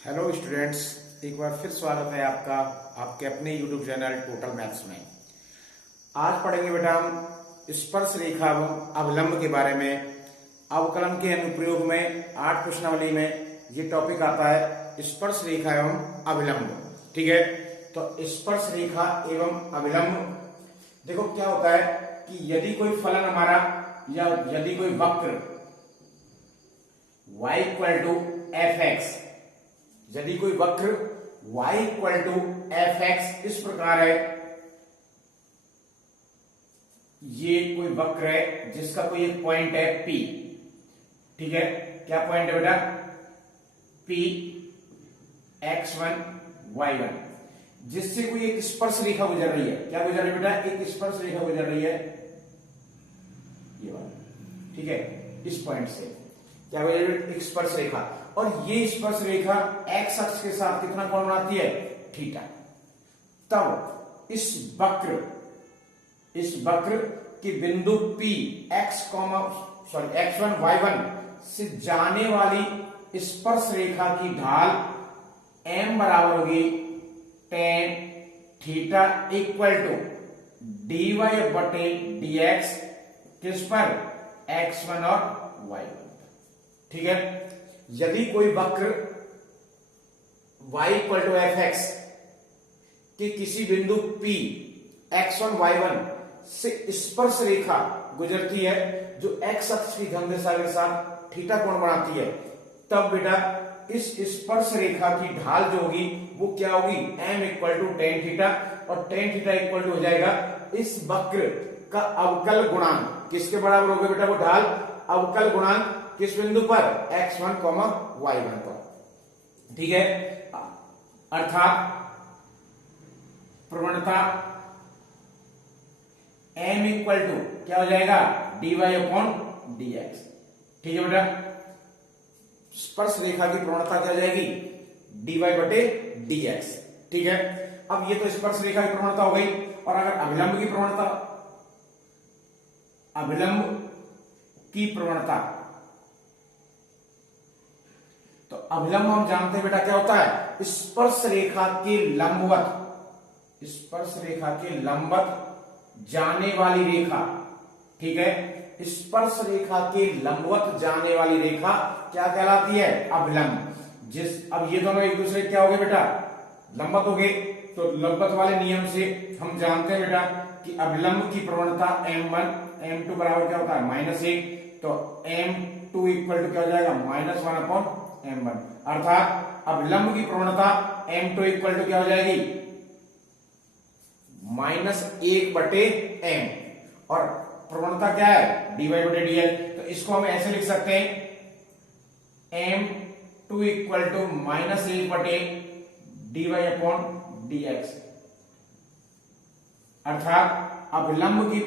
Hello students, एक बार फिर स्वागत है आपका आपके अपने यूट्यूब चैनल टोटल मैथ्स में। आज पढ़ेंगे बेटा हम स्पर्श रेखा एवं अवलंब के बारे में। अवकलन के अनुप्रयोग में 8 प्रश्नावली में ये टॉपिक आता है स्पर्श रेखा एवं अवलंब। ठीक है, तो स्पर्श रेखा एवं अवलंब देखो क्या होता है कि यदि कोई फलन हमारा या यदि कोई वक्र y equal to f x, यदि कोई वक्र y equal to f x इस प्रकार है, ये कोई वक्र है जिसका कोई एक पॉइंट है P। ठीक है, क्या पॉइंट है बेटा? P x1 y1, जिससे कोई एक स्पर्श रेखा गुजर रही है। क्या गुजर रही है बेटा? एक स्पर्श रेखा गुजर रही है, ये वाला। ठीक है, इस पॉइंट से क्या गुजर रही है? एक स्पर्श रेखा, और ये स्पर्श रेखा एक्स अक्ष के साथ कितना कोण बनाती है? थीटा। तब इस वक्र की बिंदु P x1 y1 से जाने वाली स्पर्श रेखा की ढाल m बराबर होगी tan theta equal to dy बटे dx, किस पर? x1 और y1। ठीक है, यदि कोई वक्र y equal to f x के किसी बिंदु P x1 y1 से स्पर्श रेखा गुजरती है जो x अक्ष की घन दिशा के साथ थीटा कोण बनाती है, तब बेटा इस स्पर्श रेखा की ढाल जो होगी वो क्या होगी? m equal to tan theta, और टेन थीटा इक्वल टू हो जाएगा इस वक्र का अवकल गुणांक। किसके बराबर होगा बेटा वो ढाल? अवकल गुणांक किस बिंदु पर? x1, y1 पर। ठीक है, अर्थात प्रवणता m इक्वल टू क्या हो जाएगा? dy upon dx। ठीक है बेटा, स्पर्श रेखा की प्रवणता क्या हो जाएगी? dy बटे dx। ठीक है, अब ये तो स्पर्श रेखा की प्रवणता हो गई। और अगर अभिलंब की प्रवणता, तो अभिलंब हम जानते हैं बेटा क्या होता है? स्पर्श रेखा के लंबवत जाने वाली रेखा। ठीक है, स्पर्श रेखा के लंबवत जाने वाली रेखा क्या कहलाती है? अभिलंब। अब ये दोनों एक दूसरे क्या हो गए बेटा? लंबवत हो गए। तो लंबवत वाले नियम से हम जानते हैं बेटा कि अभिलंब की प्रवणता m1 m2 बराबर क्या होता है? -1। तो m2 इक्वल टू क्या हो जाएगा? -1 अपॉन m1। अर्थात अभिलंब की प्रवणता m2 इक्वल टू क्या हो जाएगी? -1 बटे m, और प्रवणता क्या है? dy बटे dl। तो इसको हम ऐसे लिख सकते हैं m2 इक्वल टू -1 बटे dy अपॉन dx। अर्थात अभिलंब की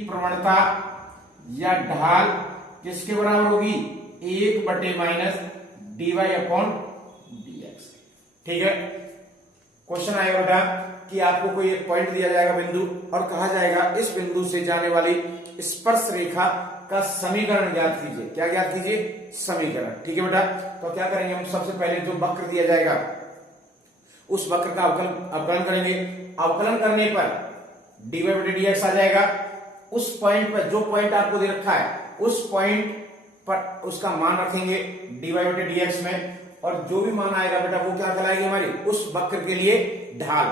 प्रवणता या ढाल किसके बराबर होगी? 1 बटे माइनस dy अपॉन dx। ठीक है, क्वेश्चन आएगा बेटा कि आपको कोई एक पॉइंट दिया जाएगा बिंदु, और कहा जाएगा इस बिंदु से जाने वाली स्पर्श रेखा का समीकरण ज्ञात कीजिए। क्या ज्ञात कीजिए? समीकरण। ठीक है बेटा, तो क्या करेंगे हम? सबसे पहले जो वक्र दिया जाएगा उस वक्र का अवकलन करेंगे। अवकलन करने पर dy बटे dx आ जाएगा। उस पॉइंट पर, जो पॉइंट आपको दे रखा है उस पॉइंट पर उसका मान रखेंगे dy बटे dx में, और जो भी मान आएगा बेटा वो क्या कहलाएगी? हमारी उस वक्र के लिए ढाल।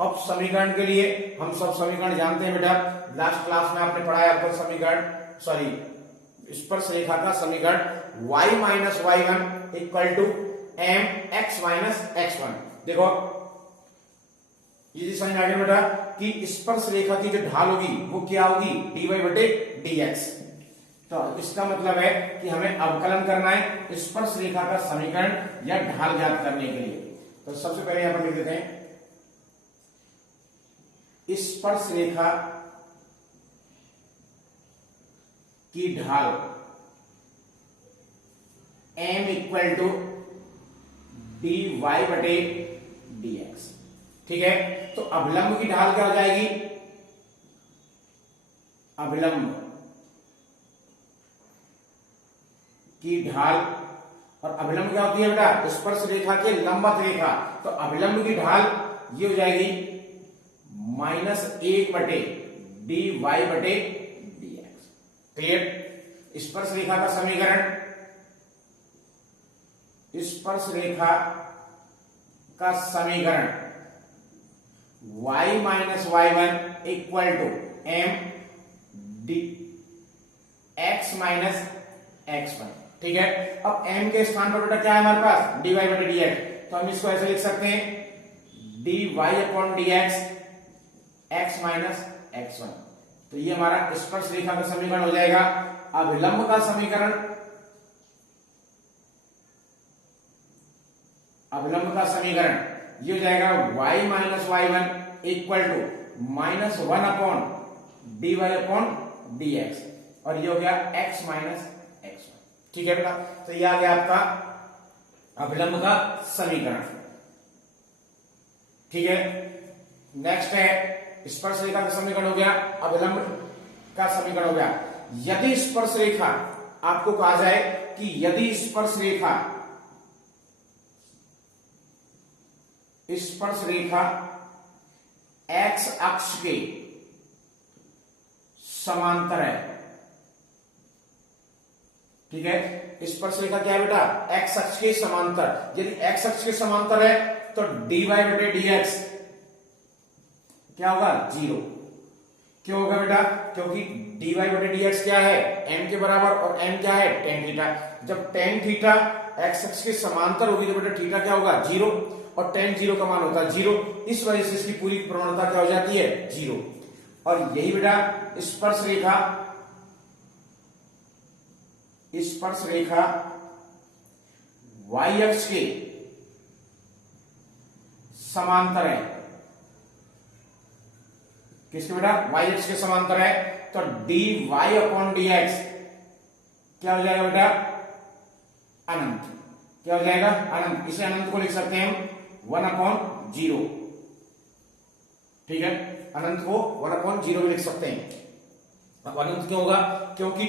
अब समीकरण के लिए हम सब समीकरण जानते हैं बेटा, लास्ट क्लास में आपने पढ़ाया आपको समीकरण, स्पर्श रेखा का समीकरण y minus y1 equal to m x minus x1। देखो ये समझ आ गया बेटा कि स्पर्श रेखा की जो ढाल होगी वो क्या होगी? dy बटे dx। तो इसका मतलब है कि हमें अवकलन करना है स्पर्श रेखा का समीकरण या ढाल ज्ञात करने के लिए। तो सबसे पहले यहां पर लिख देते हैं स्पर्श रेखा की ढाल m इक्वल टू dy बटे dx। ठीक है, तो अभिलंब की ढाल क्या हो जाएगी? अभिलंब की ढाल, और अभिलंब क्या होती है बेटा? स्पर्श रेखा के लंबवत रेखा। तो अभिलंब की ढाल ये हो जाएगी -1 बटे dy बटे dx। क्लियर? स्पर्श रेखा का समीकरण, स्पर्श रेखा का समीकरण y minus y1 equal to m d x minus x1। ठीक है, अब m के स्थान पर बेटा क्या है हमारे पास? dy बटे dx। तो हम इसको ऐसे लिख सकते हैं dy upon dx x minus x1। तो ये हमारा स्पर्श रेखा का समीकरण हो जाएगा। अभिलंब का समीकरण, अभिलंब का समीकरण ये हो जाएगा y minus y1 equal to -1 upon dy upon dx, और ये हो गया x माइनस x1। ठीक है बेटा, तो ये आ गया आपका अभिलंब का समीकरण। ठीक है, नेक्स्ट है स्पर्श रेखा का समीकरण हो गया, अभिलंब का समीकरण हो गया। यदि स्पर्श रेखा, आपको कहा जाए कि यदि स्पर्श रेखा, स्पर्श रेखा x अक्ष के समांतर है। ठीक है, स्पर्श रेखा क्या है बेटा? x अक्ष के समांतर। यदि x अक्ष के समांतर है तो dy बटे dx क्या होगा? 0। क्यों होगा बेटा? क्योंकि dy बटे dx क्या है? m के बराबर, और m क्या है? tan theta. जब tan थीटा x अक्ष के समांतर होगी तो बेटा थीटा क्या होगा? 0, और tan 0 का मान होता है 0। इस वजह से इसकी पूरी प्रवणता क्या हो जाती है? 0। और यही बेटा स्पर्श रेखा, स्पर्श रेखा y अक्ष के समांतर है। किसके बेटा? y अक्ष के समांतर है। तो dy अपॉन dx क्या हो जाएगा बेटा? अनंत। क्या हो जाएगा? अनंत। इसे अनंत को लिख सकते हैं हम 1/0। ठीक है, अनंत को 1/0 भी लिख सकते हैं। अब अनंत क्यों होगा? क्योंकि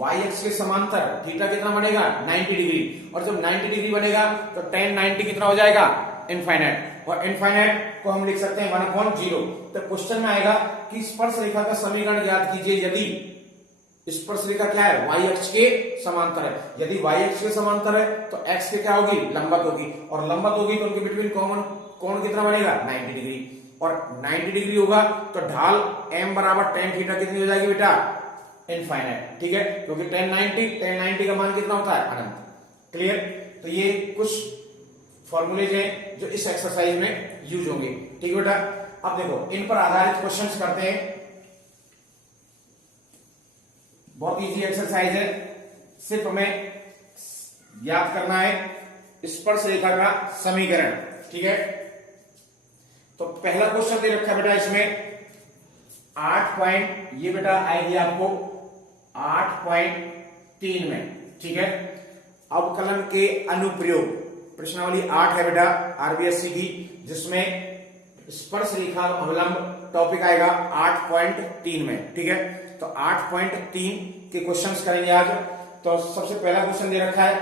y अक्ष के समांतर थीटा कितना बनेगा? 90 डिग्री, और जब 90 डिग्री बनेगा तो tan 90 कितना हो जाएगा? इनफाइनाइट, और इनफाइनाइट को हम लिख सकते हैं 1/0। तो क्वेश्चन में आएगा कि स्पर्श रेखा का समीकरण ज्ञात कीजिए यदि स्पर्श रेखा क्या है? y अक्ष के समांतर है। यदि y अक्ष के समांतर है तो x के क्या होगी? लंबवत होगी, और लंबवत होगी तो उनके बिटवीन कॉमन कोण कितना बनेगा? 90 डिग्री, और 90 डिग्री होगा तो ढाल m बराबर tan थीटा कितनी हो जाएगी बेटा? इनफाइनाइट। ठीक है, क्योंकि tan 90 का मान कितना होता है? अनंत। क्लियर? तो ये कुछ फॉर्मूलेज हैं जो इस एक्सरसाइज में यूज होंगे। ठीक है बेटा, अब देखो इन पर आधारित क्वेश्चंस करते हैं। बहुत इजी एक्सरसाइज है, सिर्फ हमें याद करना है स्पर्श रेखा का समीकरण। ठीक है, तो पहला क्वेश्चन दे रखा है बेटा इसमें 8 पॉइंट, ये बेटा आएगी आपको 8.3 में। ठीक है, अवकलन के अनुप्रयोग प्रश्नावली 8 है बेटा आरबीएससी की, जिसमें स्पर्श रेखा अवलंब टॉपिक आएगा 8.3 में। ठीक है, तो 8.3 के क्वेश्चंस करेंगे आज। तो सबसे पहला क्वेश्चन दे रखा है,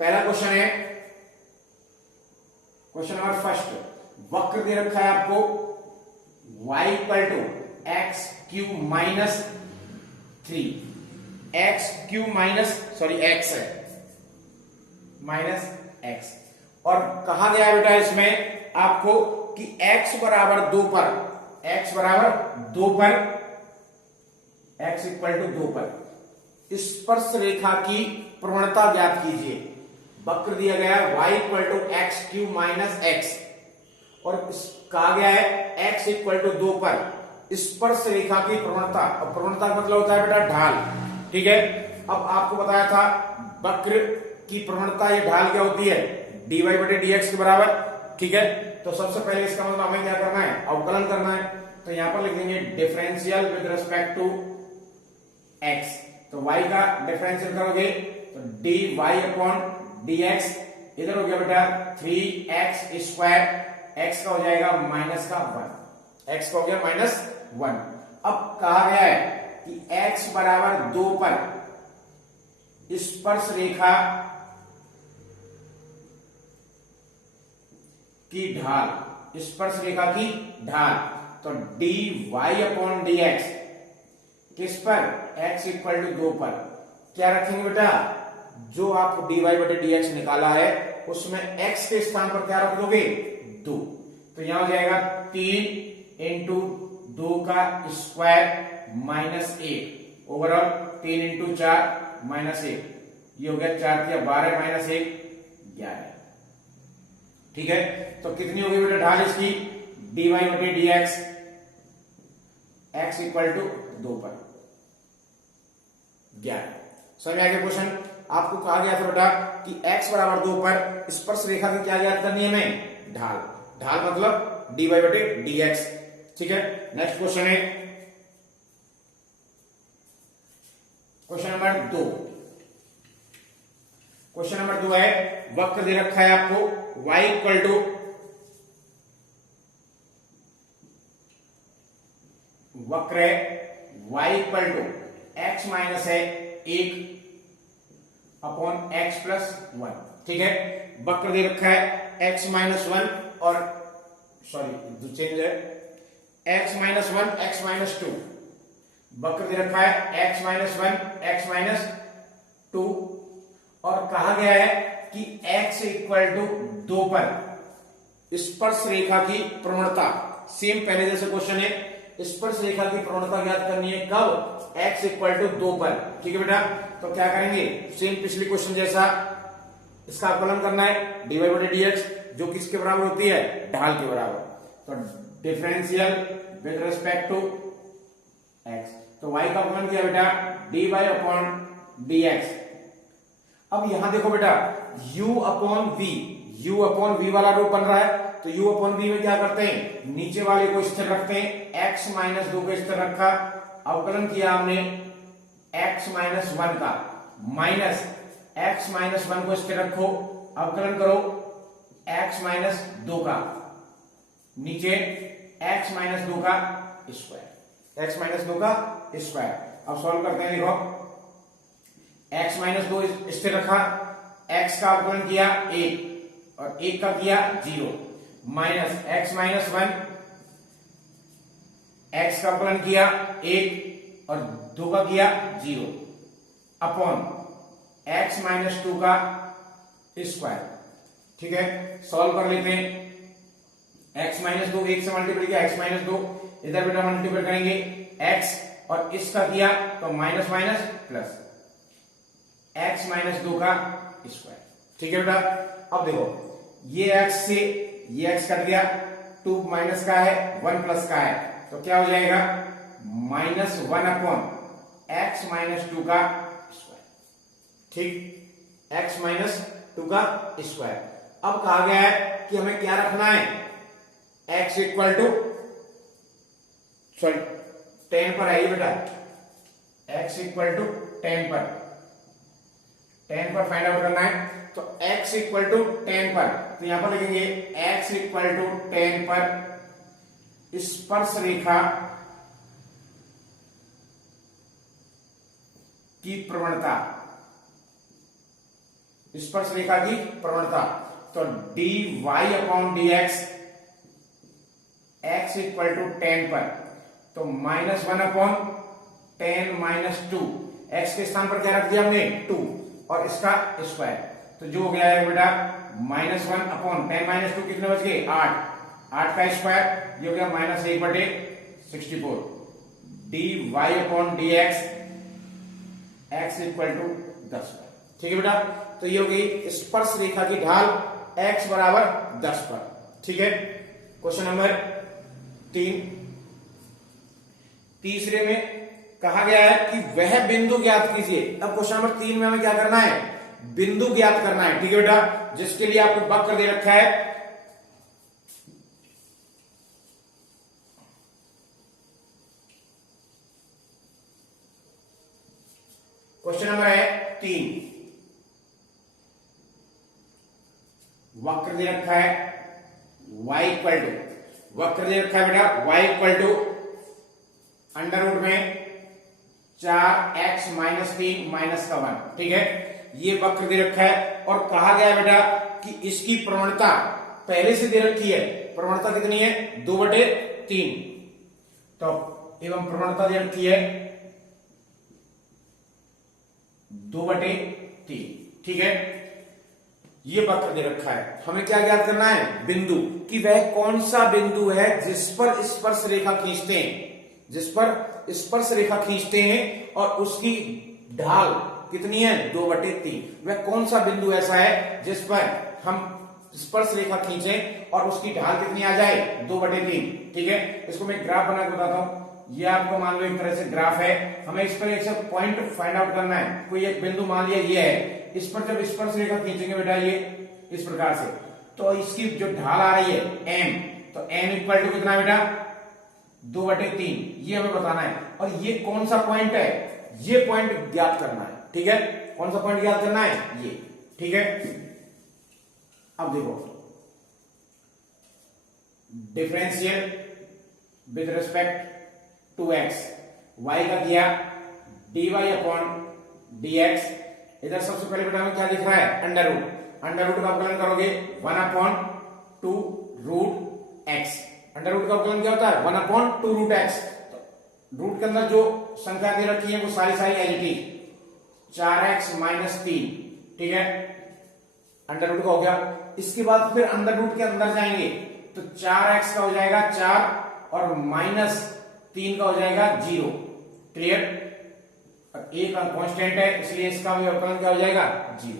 पहला क्वेश्चन है क्वेश्चन नंबर फर्स्ट, वक्र दे रखा है आपको y equal to x cube minus 3, x cube minus x है माइनस एक्स, और कहा गया है बेटा इसमें आपको कि x बराबर 2 पर, x बराबर 2 पर, x इक्वल टू 2 पर स्पर्श रेखा की प्रवणता ज्ञात कीजिए। वक्र दिया गया है y equal to x cube minus x, और कहा गया है x इक्वल टू 2 पर स्पर्श रेखा की प्रवणता। और प्रवणता का मतलब होता है बेटा ढाल। ठीक है, अब आपको बताया था वक्र की प्रवणता, ये ढाल क्या होती है? dy बटे dx के बराबर। ठीक है, तो सबसे पहले इसका मतलब हमें क्या करना है? अवकलन करना है। तो यहां पर लिख देंगे differential with respect to x। तो y का डिफरेंशियल करोगे तो dy अपॉन dx, इधर हो गया बेटा 3x स्क्वायर, x का हो जाएगा माइनस का 1, x का हो गया माइनस 1। अब कहा गया है कि x बराबर 2 पर स्पर्श रेखा की ढाल, स्पर्श रेखा की ढाल, तो dy अपॉन dx किस पर, x इक्वल टू 2 पर क्या रखेंगे बेटा, जो आपको dy बटे dx निकाला है उसमें x के स्थान पर क्या रख दोगे, 2। तो यहां हो जाएगा 3 इंटू 2 का square minus 1, overall 3 into 4 minus 1, ये हो गया 4 या 12 माइनस 1 11। ठीक है, तो कितनी होगी बेटा ढाल इसकी, dy बटे dx x इक्वल टू 2 पर 11। समझ आ गया क्वेश्चन। आपको कहा गया था बेटा कि x बराबर 2 पर स्पर्श रेखा की क्या ज्ञात करनी है हमें, ढाल। ढाल मतलब dy बटे dx। ठीक है, नेक्स्ट क्वेश्चन है क्वेश्चन नंबर 2। क्वेश्चन नंबर 2 है, वक्र दे रखा है आपको y इक्वल टू वक्र है y equal to x minus है 1 अपॉन x प्लस 1। ठीक है, वक्र दे रखा है x माइनस 1 और सॉरी चेंज है x माइनस 1 x माइनस 2। वक्र दे रखा है x माइनस 1 x माइनस 2 और कहा गया है कि x इक्वल टू 2 पर स्पर्श रेखा की प्रवणता, सेम पहले जैसे क्वेश्चन है, स्पर्श रेखा की प्रवणता ज्ञात करनी है कब, x इक्वल टू 2 पर। ठीक है बेटा, तो क्या करेंगे, सेम पिछले क्वेश्चन जैसा इसका अवकलन करना है dy बटे dx, जो किसके बराबर होती है, ढाल के बराबर। तो differential with respect to x, तो y का अवकलन किया बेटा dy अपॉन dx। अब यहां देखो बेटा u अपॉन v वाला रूप बन रहा है, तो u अपॉन v में क्या करते हैं, नीचे वाले को स्थिर रखते हैं, x माइनस 2 को स्थिर रखा, अवकलन किया हमने x माइनस 1 का, माइनस x माइनस 1 को स्थिर रखो, अवकलन करो x माइनस 2 का, नीचे x माइनस 2 का स्क्वायर, x माइनस 2 का स्क्वायर। अब सॉल्व करते हैं, देखो x माइनस 2 स्थिर रखा, x का अवकलन किया 1 और 1 का किया 0, माइनस x माइनस 1, x का अवकलन किया 1 और 2 का किया 0, अपॉन x माइनस 2 का स्क्वायर। ठीक है, सॉल्व कर लेते हैं। x माइनस 2 1 से मल्टीप्लाई किया, x माइनस 2 इधर बेटा मल्टीप्लाई करेंगे x और इसका किया तो minus minus plus x minus 2 का स्क्वायर। ठीक है बेटा, अब देखो ये x से ये x कट गया, 2 माइनस का है 1 प्लस का है, तो क्या हो जाएगा माइनस 1 अपॉन x माइनस 2 का स्क्वायर। ठीक, x माइनस 2 का स्क्वायर। अब कहा गया है कि हमें क्या रखना है, x इक्वल टू सॉरी 10 पर है ये बेटा, x इक्वल टू 10 पर फाइंड आउट करना है, तो x इक्वल टू 10 पर, तो यहां पर लिखेंगे x इक्वल टू 10 पर स्पर्श रेखा की प्रवणता, स्पर्श रेखा की प्रवणता, तो dy upon dx x equal to 10 पर, तो माइनस 1 अपॉन 10 माइनस 2, x के स्थान पर क्या रख दिया हमने 2 और इसका स्क्वायर, तो जो हो गया है बेटा माइनस 1 अपॉन 10 माइनस 2 कितने बच गए 8 का स्क्वायर, ये हो गया माइनस 1 बटे 64, dy upon dx x equal to 10 पर। ठीक है बेटा, तो ये हो गई स्पर्श रेखा की ढाल x बराबर 10 पर। ठीक है, क्वेश्चन नंबर 3, तीसरे में कहा गया है कि वह बिंदु ज्ञात कीजिए। अब क्वेश्चन नंबर 3 में हमें क्या करना है, बिंदु ज्ञात करना है। ठीक है बेटा, जिसके लिए आपको वक्र दे रखा है, क्वेश्चन नंबर है 3, वक्र दे रखा है y इक्वल टू, वक्र दे रखा है बेटा y equal to under root में 4x-3 माइनस का 1। ठीक है, ये वक्र दे रखा है और कहा गया है बेटा कि इसकी प्रवणता पहले से दे रखी है। प्रवणता कितनी है? 2/3। तो एवं प्रवणता दे रखी है 2/3। ठीक है, ये वक्र दे रखा है। हमें क्या ज्ञात करना है? बिंदु, कि वह कौन सा बिंदु है जिस पर स्पर्श रेखा खींचते हैं, जिस पर स्पर्श रेखा खींचते हैं और उसकी ढाल कितनी है? 2/3। वह कौन सा बिंदु ऐसा है जिस पर हम स्पर्श रेखा खींचें और उसकी ढाल कितनी आ जाए? 2/3। ठीक है, इसको मैं ग्राफ बना के बताता हूं। ये आपको मान लो एक तरह से ग्राफ है, हमें इस पर एक पॉइंट फाइंड आउट करना है। कोई एक बिंदु मान लिया ये है, इस पर जब स्पर्श रेखा खींचेंगे बेटा ये इस प्रकार से, तो इसकी जो ढाल आ रही है m, तो m इक्वल टू कितना बेटा? 2/3। ये हमें बताना है। और ये कौन सा पॉइंट है? ये पॉइंट ज्ञात करना है। ठीक है, कौन सा पॉइंट ज्ञात करना है? ये। ठीक है, अब देखो differential with respect to x, y का किया dy/dx। इधर सबसे पहले बेटा हमें क्या दिख रहा है? Under root. अंडर रूट का अवकलन करोगे 1/2 रूट x। अंडर रूट का अवकलन क्या होता है? 1/2 रूट x। तो रूट के अंदर जो संख्या दे रखी है वो सारी एज इट इज 4x-3। ठीक है, अंडर रूट का हो गया। इसके बाद फिर अंडर रूट के अंदर जाएंगे तो 4x का हो जाएगा 4 और -3 का हो जाएगा 0। क्लियर? एक कांस्टेंट है इसलिए इसका भी अवकलन क्या हो जाएगा? 0।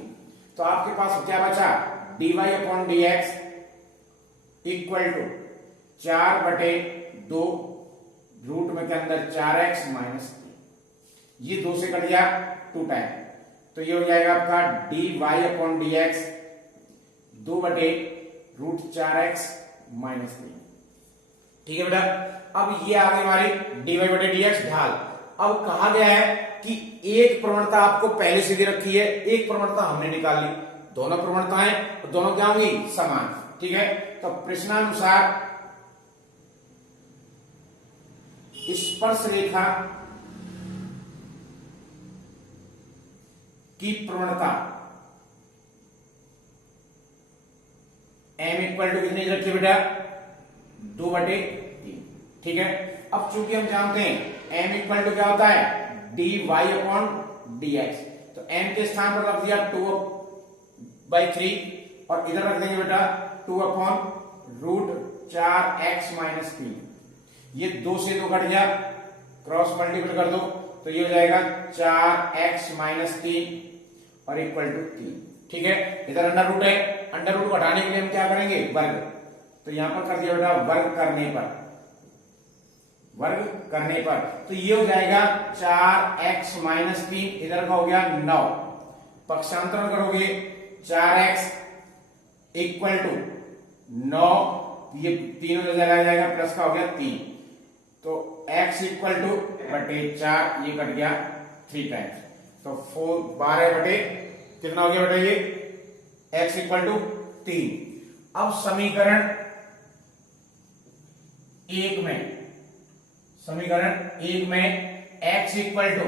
तो आपके पास क्या बचा? dy/dx इक्वल टू 4/2 रूट में के अंदर 4x-3। ये 2 से कट गया 2 टाइम, तो ये हो जाएगा आपका dy/dx 2/√4x-3। ठीक है बेटा, अब ये आ गई हमारी dy/dx ढाल। अब कहा गया है कि एक प्रवणता आपको पहले से दे रखी है, एक प्रवणता हमने निकाल ली। दोनों प्रवणताएं दोनों क्या होंगी? समान। ठीक है, तो प्रश्नानुसार स्पर्श रेखा की प्रवणता m इक्वल टू कितनी रखी बेटा? 2/3। ठीक है, अब चूंकि हम जानते हैं m इक्वल टू क्या होता है? dy/dx। तो m के स्थान पर रख दिया 2/3 और इधर रख देंगे बेटा 2/√4x-3। ये 2 से 2 कट गया, क्रॉस मल्टीपल कर दो तो ये हो जाएगा 4x-3 और इक्वल टू 3। ठीक है, इधर अंडर रूट है, अंडर रूट को हटाने के लिए हम क्या करेंगे? वर्ग। तो यहां पर कर दिया बेटा वर्ग करने पर, वर्ग करने पर तो ये हो जाएगा 4x-3, इधर का हो गया 9। पक्षांतरण करोगे 4x इक्वल टू 9, ये तीनों जगह आ जाएगा, प्लस का हो गया 3, तो x इक्वल टू 4, ये कट गया 3 टाइम्स, तो 12 कितना हो गया बेटा? ये x इक्वल टू 3। अब समीकरण 1 में x इक्वल टू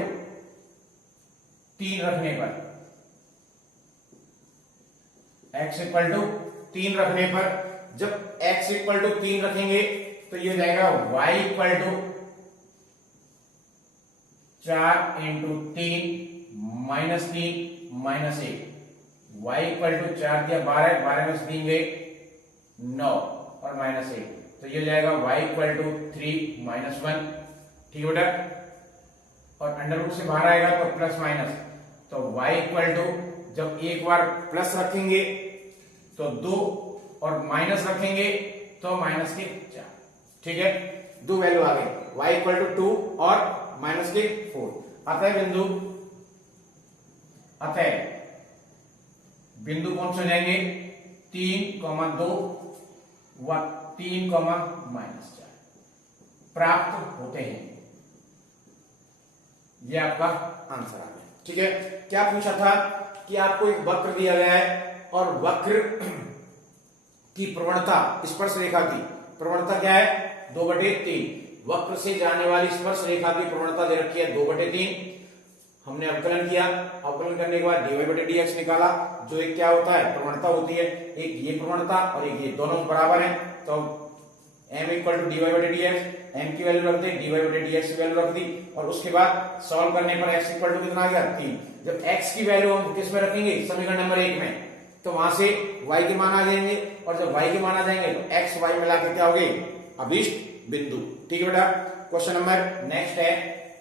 3 रखने पर, x इक्वल टू 3 रखने पर, जब x इक्वल टू 3 रखेंगे तो ये हो जाएगा y equal to 4 into 3 -3 -1, y equal to 4 दिया 12 में से 3 गए 9 और -1, तो ये हो जाएगा y इक्वल टू 3 -1। ठीक है बेटा, और अंडर रूट से बाहर आएगा तो प्लस माइनस, तो y इक्वल टू जब एक बार प्लस रखेंगे तो 2 और माइनस रखेंगे तो माइनस के 4। ठीक है, 2 वैल्यू आ गई, y इक्वल टू 2 और माइनस के 4। बिंदु कौन से हो जाएंगे? 3,2 व 3,-4 प्राप्त होते हैं। ये आपका आंसर आ गया। ठीक है, क्या पूछा था कि आपको एक वक्र दिया गया है और वक्र की प्रवणता, स्पर्श रेखा की प्रवणता क्या है? 2/3। वक्र से जाने वाली स्पर्श रेखा की प्रवणता दे रखी है 2/3। हमने अवकलन किया, अवकलन करने के बाद dy/dx निकाला, जो एक क्या होता है, प्रवणता होती है। एक ये प्रवणता और एक ये, दोनों बराबर है। तो m equal to dy/dx, m की वैल्यू रख दी, dy/dx की वैल्यू रख दी, और उसके बाद सॉल्व करने पर x इक्वल टू कितना आ गया, 3। जब x की वैल्यू हम किस में रखेंगे, समीकरण नंबर 1 में, तो वहां से y के मान आ जाएंगे, और जब y के मान आ जाएंगे तो x y मिला के क्या हो गए, अभिष्ट बिंदु। ठीक है बेटा। क्वेश्चन नंबर नेक्स्ट है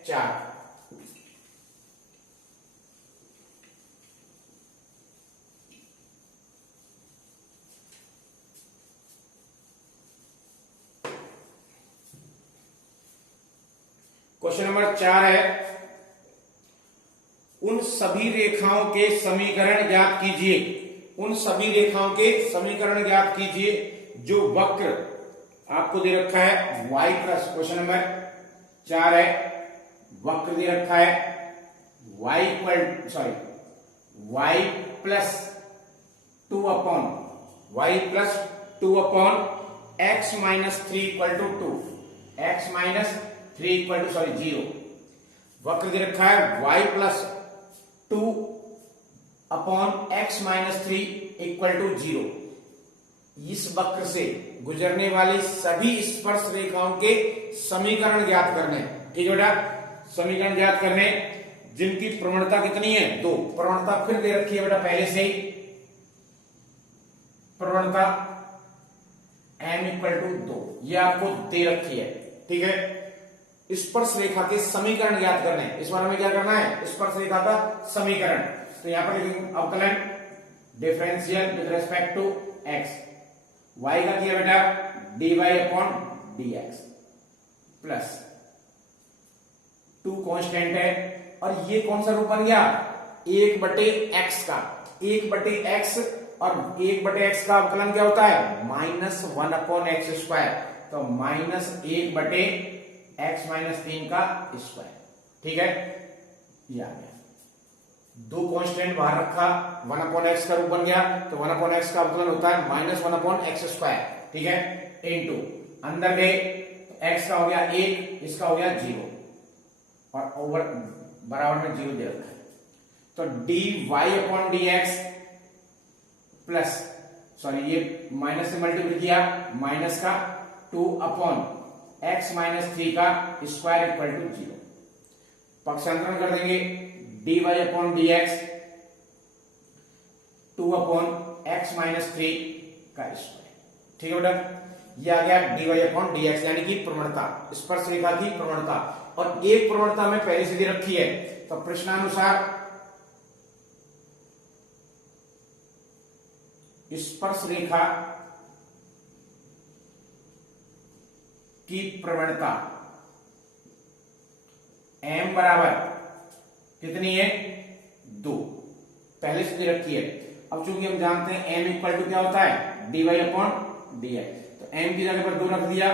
4। क्वेश्चन नंबर 4 है, उन सभी रेखाओं के समीकरण ज्ञात कीजिए। उन सभी रेखाओं के समीकरण ज्ञात कीजिए जो वक्र आपको दे रखा है y प्लस, क्वेश्चन नंबर 4 है, वक्र दे रखा है y plus 2 upon x minus 3 equal to 2, x minus 3 equal to 0। वक्र दे रखा है y plus 2 upon x minus 3 equal to 0। इस वक्र से गुजरने वाली सभी स्पर्श रेखाओं के समीकरण ज्ञात करने। ठीक है बेटा, समीकरण ज्ञात करने जिनकी प्रवणता कितनी है, 2। प्रवणता फिर दे रखी है बेटा पहले से ही, प्रवणता m इक्वल टू 2, ये आपको दे रखी है। ठीक है, स्पर्श रेखा के समीकरण ज्ञात करने, इस बार हमें क्या करना है, स्पर्श रेखा का समीकरण। तो यहां पर लिखेंगे अवकलन differential with respect to x, y का किया बेटा dy/dx प्लस 2 कांस्टेंट है, और ये कौन सा रूप बन गया, 1/x का, 1/x, और 1/x का अवकलन क्या होता है, -1/x²। तो -1/x माइनस 3 का स्क्वायर। ठीक है, ये आ गया, 2 कांस्टेंट बाहर रखा, 1/x का रूप बन गया, तो 1/x का अवकलन होता है -1/x²। ठीक है, इनटू अंदर गए, x का हो गया 1, इसका हो गया 0, और ओवर बराबर में 0 दे रखा है। तो dy/dx प्लस, ये माइनस से मल्टीप्लाई किया, माइनस का 2 अपॉन x माइनस 3 का स्क्वायर इक्वल टू 0। पक्षांतरण कर देंगे, dy/dx 2 अपॉन x माइनस 3 का स्क्वायर। ठीक है बेटा, ये आ गया dy/dx, यानी कि प्रवणता, स्पर्श रेखा की प्रवणता। और एक प्रवणता में पहले से दे रखी है, तो प्रश्नानुसार स्पर्श रेखा की प्रवणता m बराबर कितनी है, 2, पहले से दे रखी है। अब चूंकि हम जानते हैं m इक्वल टू क्या होता है, dy/dx, तो m की जगह पर 2 रख दिया,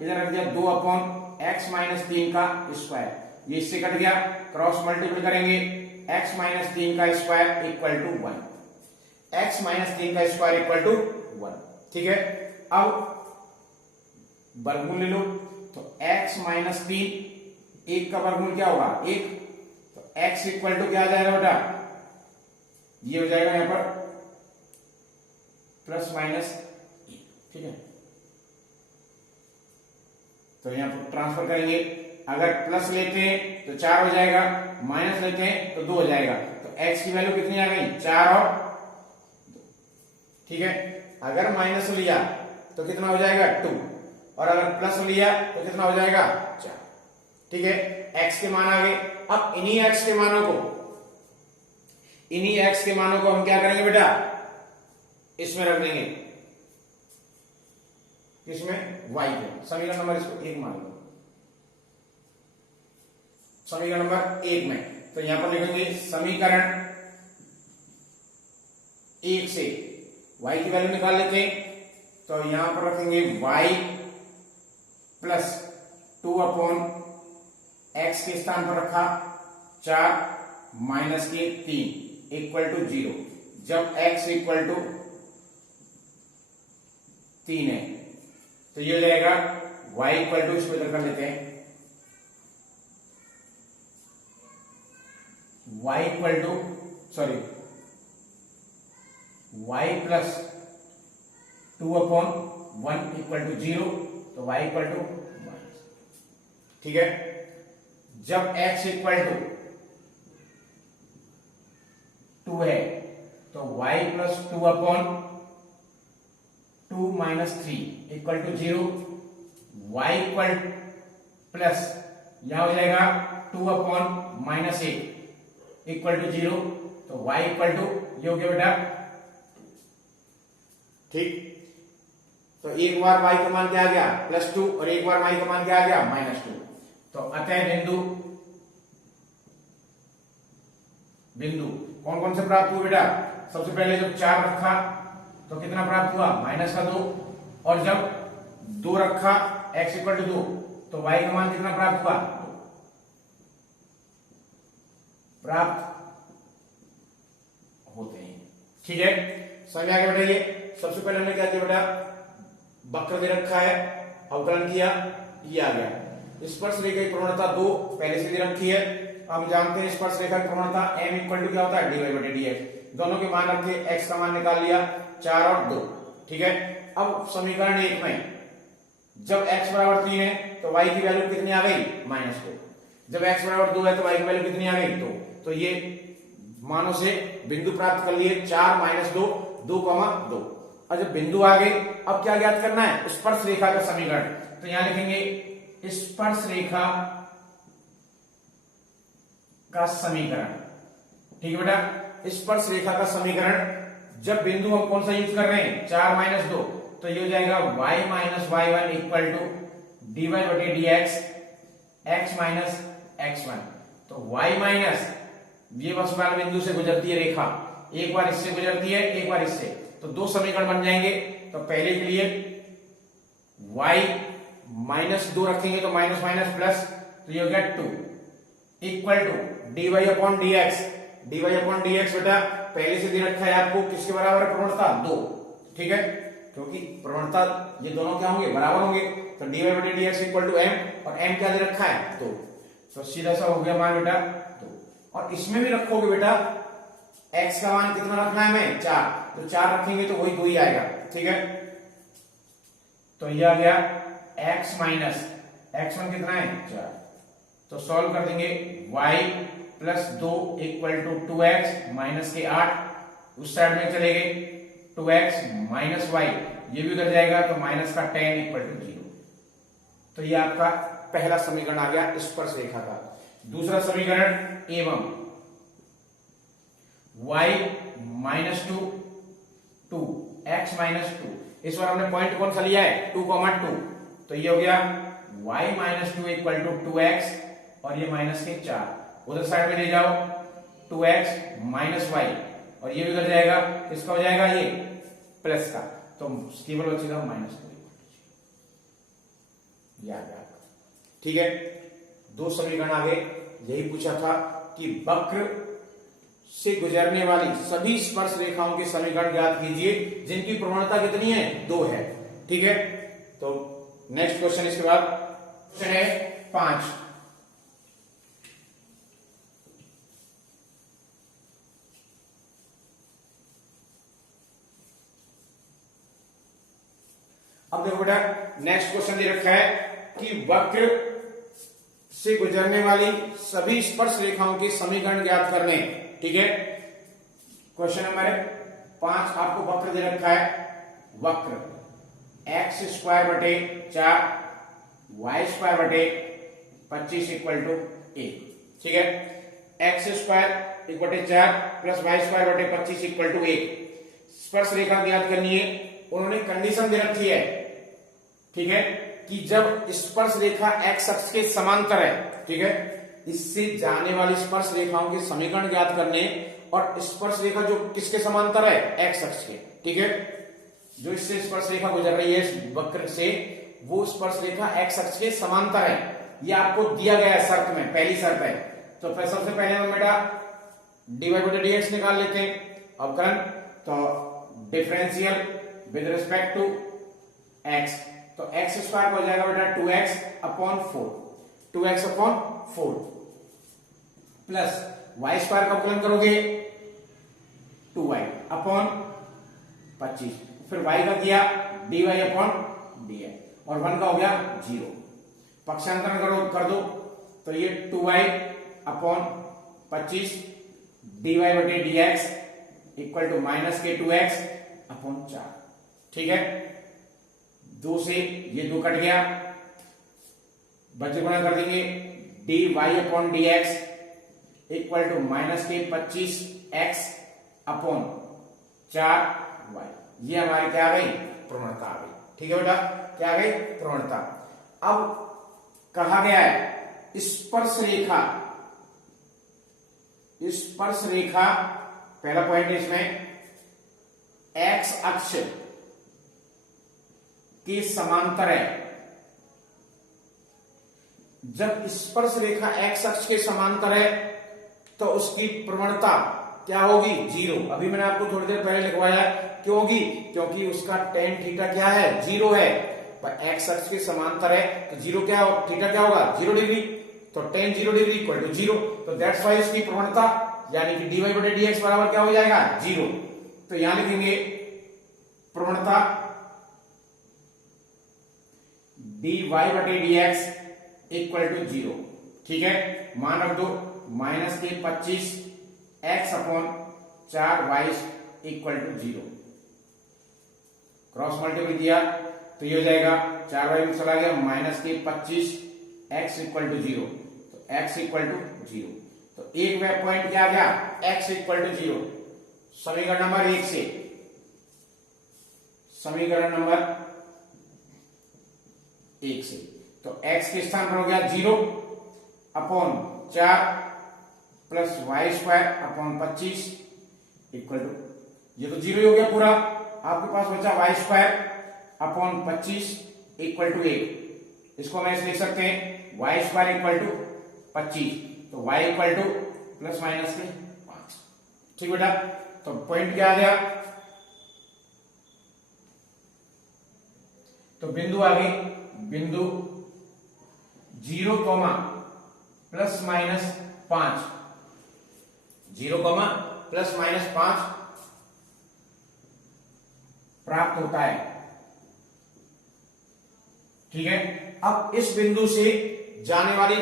इधर रख दिया 2 अपॉन x माइनस 3 का स्क्वायर, ये इससे कट गया, क्रॉस मल्टीपल करेंगे, x माइनस 3 का square equal to 1, x minus 3 का स्क्वायर इक्वल टू 1। ठीक है, अब वर्गमूल ले लो, तो x माइनस 3, 1 का वर्गमूल क्या होगा, 1, तो x इक्वल टू क्या आ जाएगा बेटा, ये हो जाएगा यहां पर प्लस माइनस 1। ठीक है, तो यहां पर ट्रांसफर करेंगे, अगर प्लस लेते हैं तो 4 हो जाएगा, माइनस लेते हैं तो 2 हो जाएगा, तो x की वैल्यू कितनी आ गई, 4 और 2। ठीक है, अगर माइनस लिया तो कितना हो जाएगा, 2, और अगर प्लस लिया तो कितना हो जाएगा, 4। ठीक है, x के मान आ गए। अब इन्हीं x के मानों को हम क्या करेंगे बेटा, इसमें रख देंगे, किसमें, y के समीकरण नंबर, इसको 1 मान लो, समीकरण नंबर 1 में। तो यहां पर लिखेंगे समीकरण 1 से y की वैल्यू निकाल लेते हैं, तो यहां पर रखेंगे y प्लस 2 अपॉन x के स्थान पर रखा 4 माइनस के 3 इक्वल टू 0। जब x इक्वल टू 3 है तो ये हो जाएगा y इक्वल टू, इसको इधर कर लेते हैं, y equal to sorry y plus 2/1 equal to 0, तो y इक्वल टू 1। ठीक है, जब x इक्वल टू 2 है तो y plus 2/2 minus 3 equal to 0, y equal plus यहां हो जाएगा 2/-8 इक्वल टू 0, तो y इक्वल टू ये हो गया बेटा। ठीक, तो एक बार y का मान क्या आ गया +2 और एक बार y का मान क्या आ गया -2। तो अतः बिंदु कौन कौन से प्राप्त हुए बेटा? सबसे पहले जब 4 रखा तो कितना प्राप्त हुआ -2, और जब 2 रखा x इक्वल टू 2 तो y का मान कितना प्राप्त हुआ? प्राप्त होते हैं। ठीक है, समझ आ गया बेटा? ये सबसे पहले हमने क्या किया बेटा, वक्र दे रखा है, अवकलन किया, ये आ गया। स्पर्श रेखा की प्रवणता 2 पहले से दे रखी है। हम जानते हैं स्पर्श रेखा की प्रवणता m इक्वल टू क्या होता है, dy/dx। दोनों के मान रखे, x का मान निकाल लिया 4 और 2। ठीक है, अब समीकरण 1 में जब x बराबर 3 है तो y की वैल्यू कितनी आ गई -2, जब x बराबर 2 है तो y की वैल्यू कितनी आ गई 2। तो ये मानों से बिंदु प्राप्त कर लिए 4 -2 2, 2। और जब बिंदु आ गई, अब क्या ज्ञात करना है? स्पर्श रेखा का समीकरण। तो यहां लिखेंगे स्पर्श रेखा का समीकरण। ठीक है बेटा, स्पर्श रेखा का समीकरण जब बिंदु हम कौन सा यूज कर रहे हैं 4 -2, तो ये हो जाएगा y - y1 equal to dy/dx x - x1। तो y माइनस ये बस वाले बिंदु से गुजरती है रेखा, एक बार इससे गुजरती है एक बार इससे, तो 2 समीकरण बन जाएंगे। तो पहले के लिए y -2 रखेंगे तो माइनस माइनस प्लस, तो ये हो गया 2 इक्वल टू dy/dx। dy/dx बेटा पहले से दे रखा है आपको, किसके बराबर है प्रवणता 2। ठीक है, क्योंकि प्रवणता ये दोनों क्या होंगे, बराबर होंगे। तो dy/dx इक्वल टू m, और m क्या दे रखा है 2, तो सीधा सा हो गया मान बेटा 2। और इसमें भी रखोगे बेटा x का मान कितना रखना है हमें 4, तो 4 रखेंगे तो वही 2 ही आएगा। ठीक है, तो ये आ गया x माइनस x1 कितना है 4, तो सॉल्व कर देंगे y plus 2 equal to 2x minus के 8, उस साइड में चले गए 2x माइनस y, ये भी उधर जाएगा तो माइनस का 10 इक्वल टू 0। तो ये आपका पहला समीकरण आ गया स्पर्श रेखा का। दूसरा समीकरण एवं y -2 2x -2, इस बार हमने पॉइंट कौन सा लिया है 2,2, तो ये हो गया y -2 इक्वल टू 2x और ये माइनस के 4, उधर साइड में ले जाओ 2x माइनस y, और ये भी उधर जाएगा, किसका हो जाएगा ये प्लस का, तो केवल बचेगा -2 याद है। ठीक है, 2 समीकरण आगे। यही पूछा था कि वक्र से गुजरने वाली सभी स्पर्श रेखाओं के समीकरण ज्ञात कीजिए जिनकी प्रवणता कितनी है 2 है। ठीक है, तो नेक्स्ट क्वेश्चन इसके बाद क्वेश्चन है 5। अब देखो बेटा नेक्स्ट क्वेश्चन दे रखा है कि वक्र से गुजरने वाली सभी स्पर्श रेखाओं के समीकरण ज्ञात करने। ठीक है, क्वेश्चन नंबर 5 आपको वक्र दे रखा है, वक्र x² / 4 y² / 25 = 1। ठीक है, x² / 4 प्लस y² / 25 = 1 स्पर्श रेखा ज्ञात करनी है। उन्होंने कंडीशन दे रखी है, ठीक है, कि जब स्पर्श रेखा x अक्ष के समांतर है, ठीक है, इससे जाने वाली स्पर्श रेखाओं के समीकरण ज्ञात करने, और स्पर्श रेखा जो किसके समांतर है x अक्ष के। ठीक है, जो इससे स्पर्श रेखा गुजर रही है इस वक्र से, वो स्पर्श रेखा x अक्ष के समांतर है। ये आपको दिया गया है शर्त में, पहली शर्त है। तो सबसे पहले हम बेटा dy/dx निकाल लेते हैं अवकलन। तो differential with respect to x, तो एक्स स्क्वायर हो जाएगा बेटा 2x upon 4, 2x upon 4 plus y square का अवकलन करोगे 2y अपॉन 25, फिर y का किया dy अपॉन dx और 1 का हो गया 0, पक्षांतरण कर दो तो ये 2y अपॉन 25 dy बटे dx इक्वल टू माइनस के 2x अपॉन 4। ठीक है, 2 से ये 2 कट गया, बचे गुणा कर देंगे dy upon dx equal to minus के 25x अपॉन 4y। ये हमारी क्या आ गई, प्रवणता आ गई। ठीक है बेटा, क्या आ गई, प्रवणता। अब कहा गया है स्पर्श रेखा, स्पर्श रेखा पहला पॉइंट है इसमें, एक्स अक्ष के समांतर है। जब स्पर्श रेखा एक्स अक्ष के समांतर है तो उसकी प्रवणता क्या होगी, 0। अभी मैंने आपको थोड़ी देर पहले लिखवाया, क्यों होगी, क्योंकि उसका टेन थीटा क्या है, 0 है। पर एक्स अक्ष के समांतर है तो 0 क्या हो, थीटा क्या होगा, 0 डिग्री, तो टेन 0 डिग्री इक्वल टू 0, तो दैट्स वाई उसकी प्रवणता यानी कि dy बटे dx बराबर क्या हो जाएगा, 0। तो यहां लिखेंगे प्रवणता dy बटे dx इक्वल टू 0। ठीक है, मान रख दो माइनस के 25x upon 4y equal to 0, cross multiply किया तो ये हो जाएगा 4y में चला गया माइनस के 25x इक्वल टू 0, तो x इक्वल टू 0। तो एक वे पॉइंट क्या आ गया, x इक्वल टू 0, समीकरण नंबर 1 से, समीकरण नंबर 1 से, तो x के स्थान पर हो गया 0 upon 4 plus y square upon 25 equal to, ये तो 0 ही हो गया पूरा, आपके पास बचा y square upon 25 equal to 1। इसको हम ऐसे लिख सकते हैं वाई स्क्वायर इक्वल टू 25, तो y equal two plus minus के 5। ठीक बेटा, तो पॉइंट क्या आ गया, तो बिंदु आ गई, बिंदु 0, प्लस माइनस 5, 0, प्लस माइनस 5 प्राप्त होता है। ठीक है, अब इस बिंदु से जाने वाली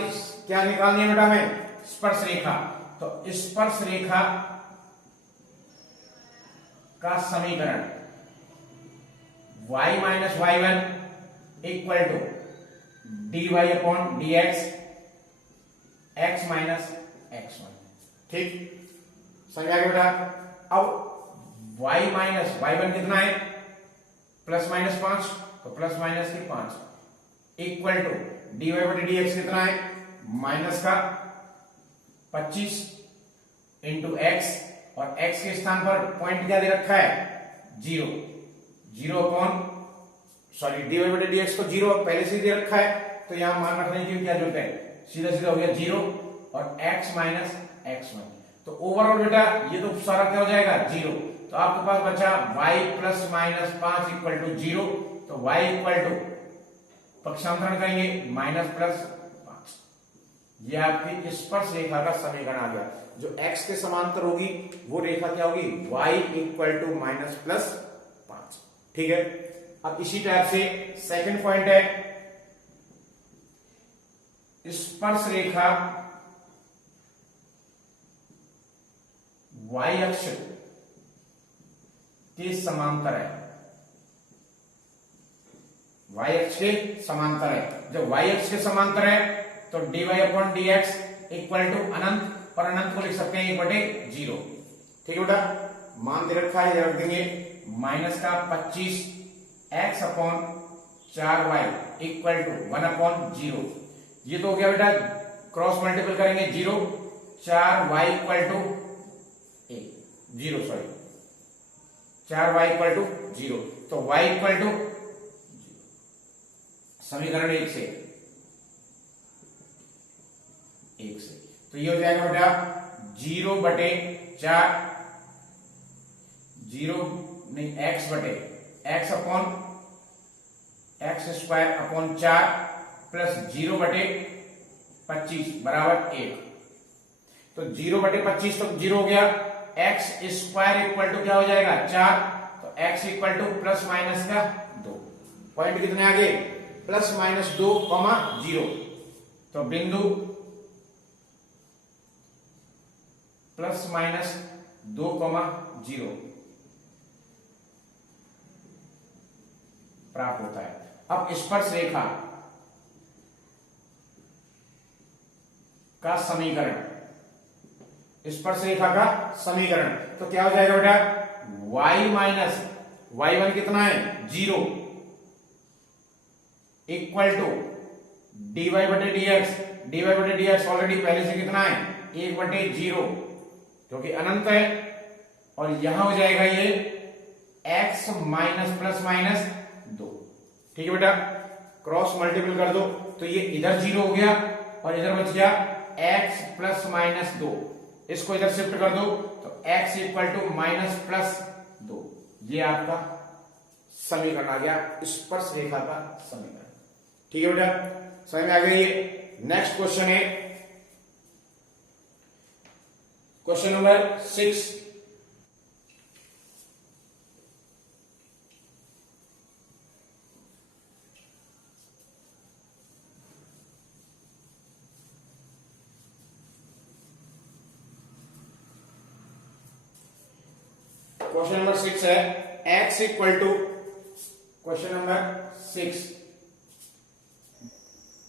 क्या निकालनी है बेटा हमें, स्पर्श रेखा। तो स्पर्श रेखा का समीकरण y minus y1 equal to dy upon dx x minus x1। ठीक, समझ आ गया बेटा। अब y माइनस y1 कितना है, प्लस माइनस 5, तो प्लस माइनस के 5 इक्वल टू dy बटे dx कितना है, माइनस का 25 इंटू एक्स, और x के स्थान पर पॉइंट क्या दे रखा है, 0, 0 अपॉन सॉरी dy बटे dx को 0 पहले से दे रखा है, तो यहां मान रखने की क्या जरूरत है, सीधा सीधा हो गया 0 और x माइनस x1। तो ओवरऑल बेटा ये तो सारा क्या हो जाएगा, 0। तो आपके पास बचा y plus minus 5 equal to 0, तो y इक्वल टू पक्षांतरण करेंगे माइनस प्लस 5। ये आपकी स्पर्श रेखा का समीकरण आ गया। जो x के समांतर होगी वो रेखा क्या होगी, y equal to minus plus 5। ठीक है, अब इसी टाइप से सेकंड पॉइंट है, स्पर्श रेखा y अक्ष के समांतर है, y अक्ष के समांतर है। जब y अक्ष के समांतर है तो dy upon dx equal to अनंत, पर अनंत को लिख सकते हैं 1/0। ठीक है बेटा, मान दे रखा है, रख देंगे माइनस का 25x upon 4y equal to 1/0। ये तो हो गया बेटा, क्रॉस मल्टीपल करेंगे 0, 4y equal to 0, sorry 4y equal to 0, तो y इक्वल टू समीकरण 1 से तो ये हो जाएगा बेटा 0 बटे 4, 0 नहीं x बटे x upon x square upon 4 plus 0/25 बराबर 1। तो 0/25 तो 0 हो गया। एक्स स्क्वायर इक्वल टू क्या हो जाएगा 4, तो x equal two plus minus का 2। पॉइंट कितने आगे प्लस माइनस 2, 0। तो बिंदु प्लस माइनस 2, 0 प्राप्त होता है। अब स्पर्श रेखा का समीकरण, स्पर्श रेखा का समीकरण तो क्या हो जाएगा बेटा, y माइनस y1 कितना है 0 इक्वल टू dy/dx ऑलरेडी पहले से कितना है 1/0 क्योंकि अनंत है, और यहां हो जाएगा ये x माइनस प्लस माइनस 2। ठीक है बेटा, क्रॉस मल्टीपल कर दो तो ये इधर 0 हो गया और इधर बच गया x प्लस माइनस 2। इसको इधर शिफ्ट कर दो तो x equal to minus plus 2। ये आपका समीकरण आ गया, स्पर्श रेखा का समीकरण। ठीक है बेटा, समझ में आ गई ये। नेक्स्ट क्वेश्चन है क्वेश्चन नंबर 6। क्वेश्चन नंबर 6 है x equal to, question number 6,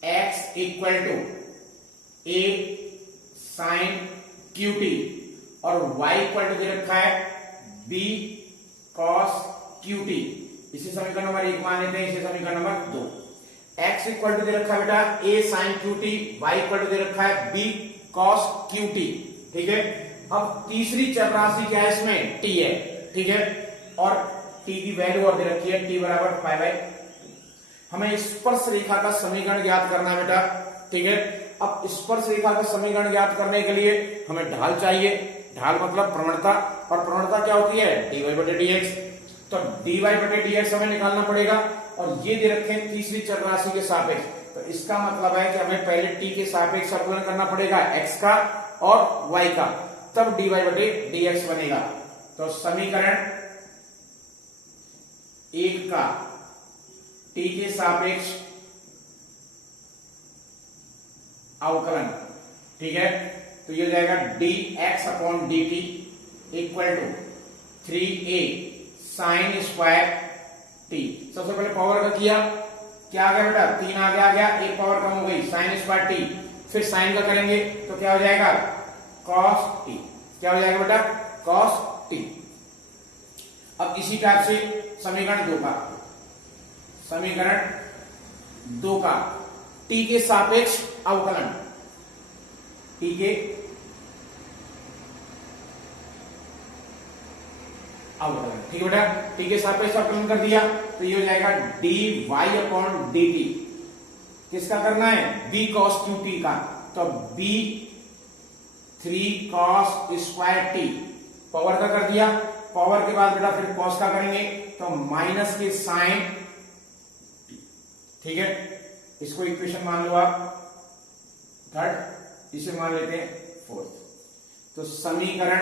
x equal to a sine QT और y इक्वल टू दे रखा है b cos QT। इसे समीकरण नंबर 1 मान लेते हैं, इसे समीकरण नंबर 2। x इक्वल टू दे रखा है बेटा a sine QT, y equal to दे रखा है b cos QT। ठीक है, अब तीसरी चर राशि क्या है इसमें t है। ठीक है, और t की वैल्यू और दे रखी है t बराबर π/2। हमें स्पर्श रेखा का समीकरण ज्ञात करना है बेटा। ठीक है, अब स्पर्श रेखा का समीकरण ज्ञात करने के लिए हमें ढाल चाहिए। ढाल मतलब प्रवणता, और प्रवणता क्या होती है dy/dx। तो dy/dx हमें निकालना पड़ेगा, और ये दे रखे हैं तीसरी चर राशि के सापेक्ष। तो इसका मतलब है कि हमें पहले t के सापेक्ष अवकलन करना पड़ेगा x का और y का, तब dy/dx बनेगा। तो समीकरण 1 का t के सापेक्ष अवकलन, ठीक है, तो ये हो जाएगा dx/dt equal to 3a sine square t। सबसे पहले पावर का किया, क्या आ गया बेटा 3 आ गया, एक पावर कम हो गई साइन स्क्वायर t। फिर साइन का करेंगे तो क्या हो जाएगा cos t। क्या हो जाएगा बेटा cos t। अब इसी टाइप से समीकरण 2 का, समीकरण 2 का t के सापेक्ष अवकलन, t के अवकलन, ठीक है बेटा, t के सापेक्ष अवकलन कर दिया तो ये हो जाएगा dy/dt। किसका करना है b cos qt का, तो b 3 cos square t power का कर दिया। पावर के बाद बेटा फिर cos का करेंगे तो माइनस के साइन t। ठीक है, इसको इक्वेशन मान लो आप थर्ड, इसे मान लेते हैं फोर्थ। तो समीकरण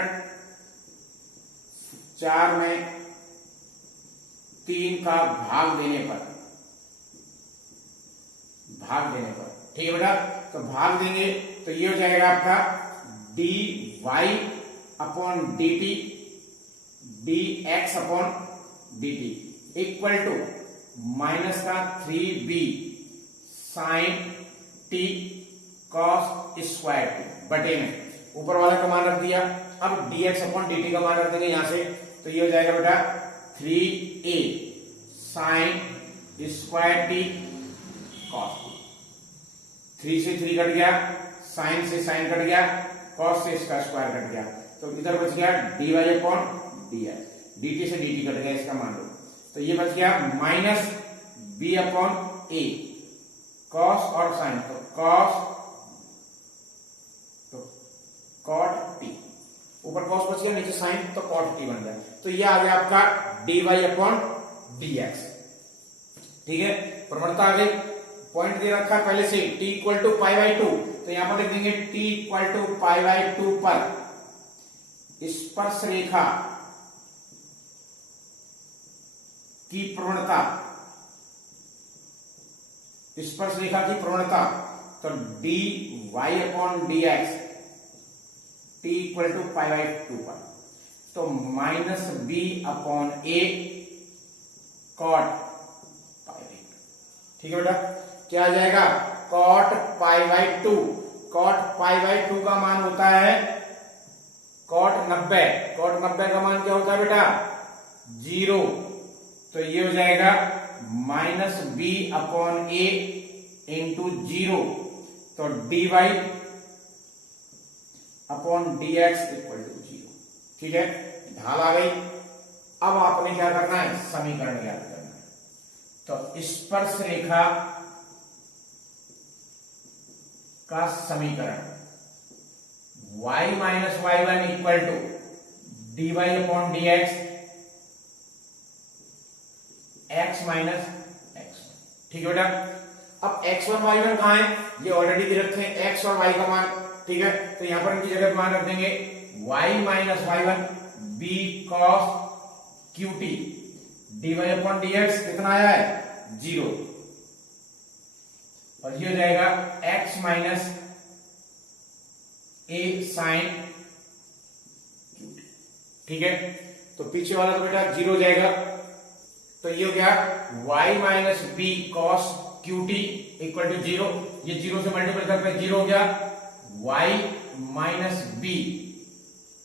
4 में 3 का भाग देने पर, ठीक है बेटा, तो भाग देंगे तो ये हो जाएगा आपका dy/dt dx/dt equal to minus का 3b sine t cos square t बटे में ऊपर वाला का मान रख दिया। अब dx/dt का मान रख देंगे यहां से, तो ये हो जाएगा बेटा 3a sine square t cos। 3 से 3 कट गया, साइन से साइन कट गया, cos से इसका स्क्वायर कट गया, तो इधर बच गया dy/dx। dt से dt कट गया, इसका मान लो, तो ये बच गया माइनस b/a cos और साइन, तो cos तो cot t, ऊपर cos बच गया, नीचे साइन, तो cot t बन गया। तो ये आ गया आपका dy/dx। ठीक है, प्रवणता आ गई, पॉइंट दे रखा है पहले से t equal to pi by 2, तो यहां पर लिख देंगे t equal to pi by 2 पर स्पर्श रेखा की प्रवणता, स्पर्श रेखा की प्रवणता, तो dy upon dx t equal to pi by 2 पर, तो minus b upon a cot pi by 2। ठीक है बेटा, क्या आ जाएगा cot pi by 2। Cot pi by 2 का मान होता है कॉट 90। कॉट 90 का मान क्या होता है बेटा 0, तो ये हो जाएगा minus b upon a into 0, तो d y upon d x equal to 0। ठीक है, ढाल आ गई। अब आपने क्या करना है, समीकरण ज्ञात करना है। तो स्पर्श रेखा का समीकरण y minus y one equal to d y upon d x x minus x. ठीक है बेटा, अब x1 y1 कहां है, ये ऑलरेडी दे रखे हैं x और y का मान। ठीक है, तो यहां पर इनकी जगह मान रख देंगे y minus y one b cos cube t d y upon d x कितना आया है 0, और ये हो जाएगा x minus a sine cube t. ठीक है, तो पीछे वाला तो बेटा 0 हो जाएगा, तो ये हो गया y minus b cos cube t equal to 0, ये 0 से मल्टीप्लाई करके 0 हो गया y minus b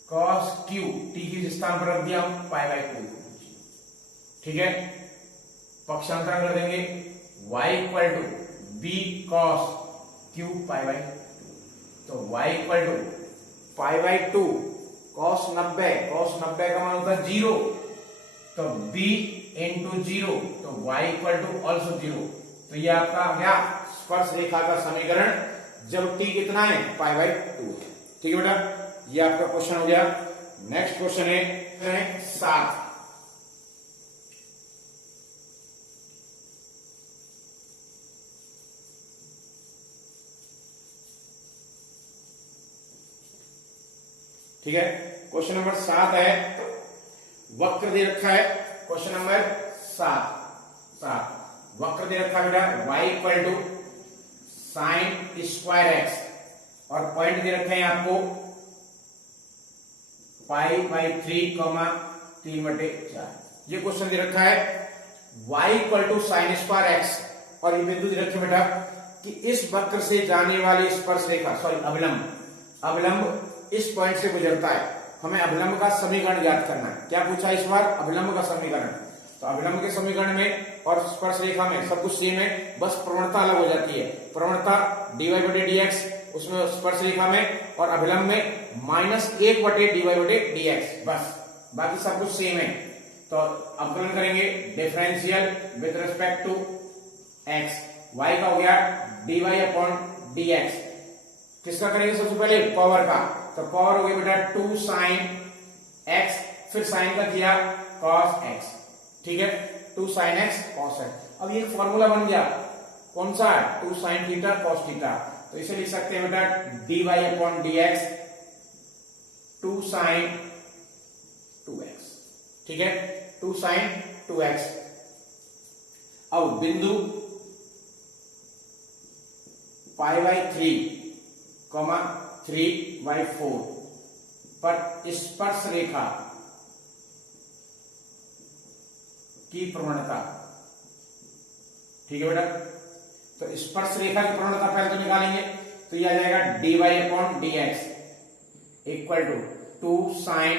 cos cube t की स्थान पर रख दिया हम पाई बाई 2। ठीक है, पक्षांतरण कर देंगे y equal to b cos cube pi by 2, तो y equal to pi by 2 cos 90, cos 90 का मान होता है 0, तो b इंटू 0, तो y इक्वल टू ऑल्सो 0। तो ये आपका आ गया स्पर्श रेखा का समीकरण जब t कितना है पाई बाई 2। ठीक है बेटा, ये आपका क्वेश्चन हो गया। नेक्स्ट क्वेश्चन है 7। ठीक है, क्वेश्चन नंबर 7 है, वक्र दे रखा है। क्वेश्चन नंबर 7 वक्र दे रखा है बेटा y equal to sine square x, और पॉइंट दे रखे हैं आपको पाई बाई 3,3/4। ये क्वेश्चन दे रखा है y equal to sine square x, और ये बिंदु दे रखे बेटा कि इस वक्र से जाने वाली स्पर्श रेखा अविलंब इस पॉइंट से गुजरता है। हमें अभिलंब का समीकरण ज्ञात करना है। क्या पूछा इस बार, अभिलंब का समीकरण। तो अभिलंब के समीकरण में और स्पर्श रेखा में सब कुछ सेम है, बस प्रवणता अलग हो जाती है। प्रवणता dy बटे dx उसमें स्पर्श रेखा में, और अभिलंब में -1 बटे dy बटे dx, बस बाकी सब कुछ सेम है। तो अवकलन करेंगे differential with respect to x, y का हो गया dy अपॉन dx। किसका करेंगे सबसे पहले, पावर का, तो पावर हो गया बेटा 2 साइन x, फिर साइन का किया cos x। ठीक है, 2 साइन x cos x। अब ये एक फॉर्मूला बन गया, कौन सा, 2 साइन थीटा cos थीटा। तो इसे लिख सकते हैं बेटा dy upon dx 2 sign 2x। ठीक है, 2 साइन 2x। अब बिंदु पाई बाई 3,3/4 पर स्पर्श रेखा की प्रवणता। ठीक है बेटा, तो स्पर्श रेखा की प्रवणता पहले तो निकालेंगे, तो यह आ जाएगा dy upon dx equal to 2 sine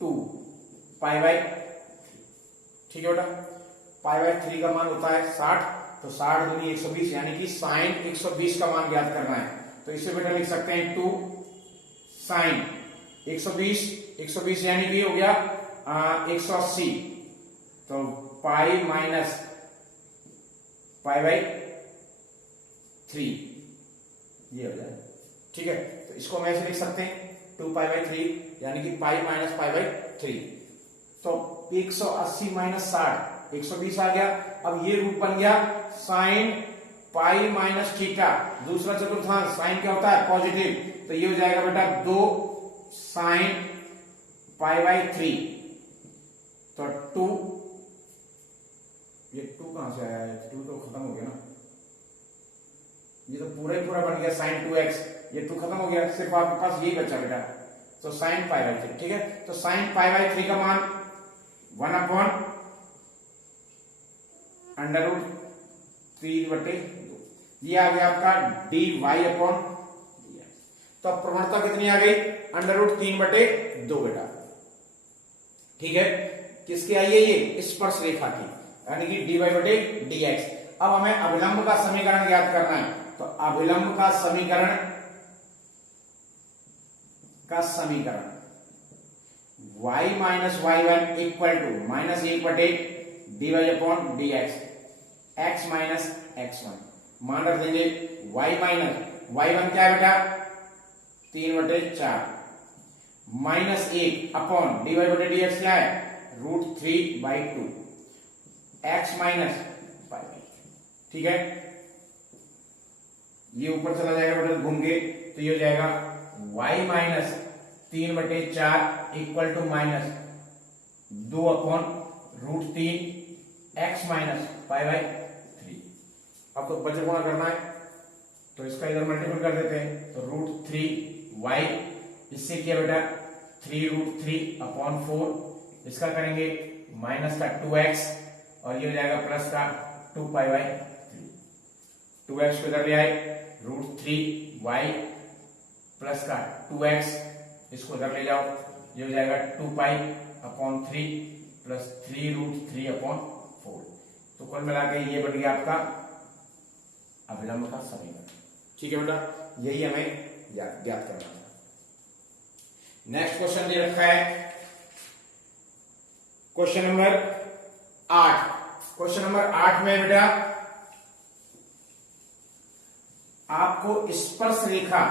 2 pi by. ठीक है बेटा, पाई बाई 3 का मान होता है 60, तो 60 दूनी 120, यानी कि साइन 120 का मान ज्ञात करना है। तो इसे बेटा लिख सकते हैं 2 साइन 120 यानी कि हो गया 180, तो पाई माइनस पाई बाई 3 ये हो जाए। ठीक है, तो इसको हम ऐसे लिख सकते हैं 2 पाई बाई 3 यानी कि पाई माइनस पाई बाई 3। तो 180 माइनस 60 120 आ गया, अब ये रूप बन गया साइन पाई माइनस थीटा, दूसरा चतुर्थांश साइन क्या होता है पॉजिटिव, तो ये हो जाएगा बेटा 2 साइन पाई बाई 3, तो 2, ये 2 कहां से आया है, 2 तो खत्म हो गया ना, ये तो पूरा ही पूरा बन गया साइन 2x, ये 2 खत्म हो गया, सिर्फ आपके पास यही बचा बेटा, तो साइन पाई बाई 3, ठीक है। तो साइन पाई बाई 3 का मान 1 अपॉन अंडर रूट 3/2, ये आ गया आपका dy अपॉन dx। तो अब प्रवणता कितनी आ गई, अंडर रूट 3/2 बेटा, ठीक है। किसके आई है ये, स्पर्श रेखा की, यानी कि dy/dx। अब हमें अभिलंब का समीकरण ज्ञात करना है, तो अभिलंब का समीकरण y minus y1 equal to -1/dy/dx x minus x1, मान रख देंगे y माइनस y1 क्या है बेटा 3/4 माइनस 1 अपॉन dy/dx क्या है √3/2 x माइनस पाई, ठीक है। ये ऊपर चला जाएगा बेटा घूम के, तो ये हो जाएगा y minus 3/4 equal to minus 2 upon √3 x minus पाई/3। अब तो बचत गुणा करना है, तो इसका इधर मल्टीपल कर देते हैं, तो √3y, इससे क्या बेटा 3√3 अपॉन 4, इसका करेंगे माइनस का 2x, और ये हो जाएगा प्लस का 2π/3, 2x को इधर ले आए, √3y प्लस का 2x, इसको इधर ले जाओ, ये हो जाएगा 2π/3 प्लस 3√3/4, तो कुल मिला के ये बन गया आपका अभिलंब का समीकरण, ठीक है बेटा। यही हमें ज्ञात करना है। नेक्स्ट क्वेश्चन दे रखा है क्वेश्चन नंबर 8। क्वेश्चन नंबर 8 में बेटा आपको स्पर्श रेखा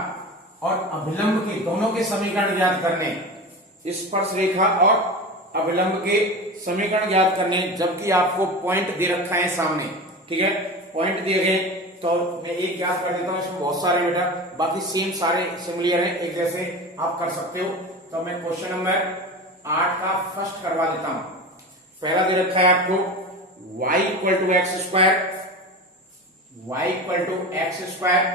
और अभिलंब के दोनों के समीकरण ज्ञात करने, स्पर्श रेखा और अभिलंब के समीकरण ज्ञात करने, जबकि आपको पॉइंट दे रखा है सामने, ठीक है। पॉइंट दिए गए तो मैं एक ज्ञात कर देता हूं, इसमें बहुत सारे बेटा, बाकी सेम सारे सिमिलर हैं, एक जैसे आप कर सकते हो। तो मैं क्वेश्चन नंबर 8 का फर्स्ट करवा देता हूं। पहला दे रखा है आपको y equal to x square, y equal to x square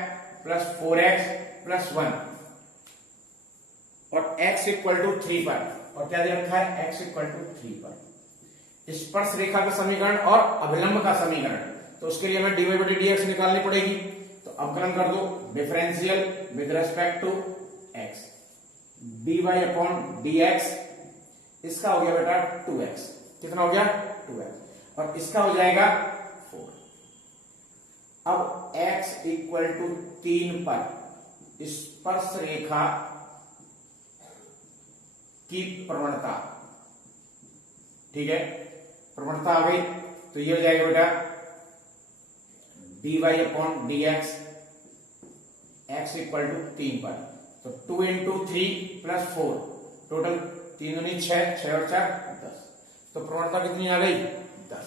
plus 4x plus 1 और x इक्वल टू 3 पर, और क्या दे रखा है x इक्वल टू 3 पर। स्पर्श रेखा का समीकरण और अभिलंब का समीकरण, तो उसके लिए हमें dy/dx निकालनी पड़ेगी। तो अवकलन कर दो, differential with respect to x, dy/dx, इसका हो गया बेटा 2x, कितना हो गया 2x, और इसका हो जाएगा 4। अब x इक्वल टू 3 पर स्पर्श रेखा की प्रवणता, ठीक है, प्रवणता आ गई, तो ये हो जाएगा बेटा dy/dx x इक्वल टू 3 पर, तो 2 × 3 + 4, टोटल 3 दूनी 6, 6 और 4 10, तो प्रवणता कितनी आ गई 10।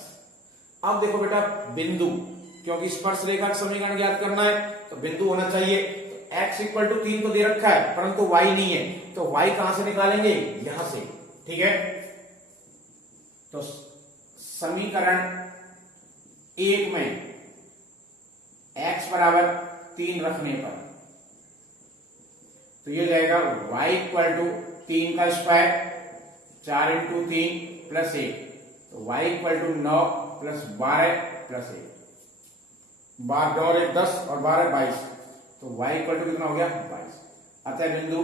अब देखो बेटा बिंदु, क्योंकि स्पर्श रेखा का समीकरण ज्ञात करना है तो बिंदु होना चाहिए, तो x इक्वल टू 3 तो दे रखा है परंतु y नहीं है, तो y कहां से निकालेंगे, यहां से, ठीक है। तो समीकरण 1 में x बराबर 3 रखने पर, तो ये जाएगा y इक्वल टू 3 का स्क्वायर 4 × 3 + 1, तो y इक्वल टू 9 + 12 + 1, 12 और 1 10 और 12 22, तो y इक्वल टू कितना हो गया 22। अतः बिंदु